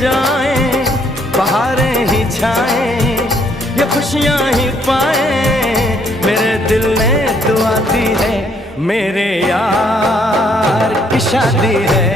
जाएं, बहारें ही छाएं, ये खुशियां ही पाएं। मेरे दिल ने दुआ दी है, मेरे यार की शादी है।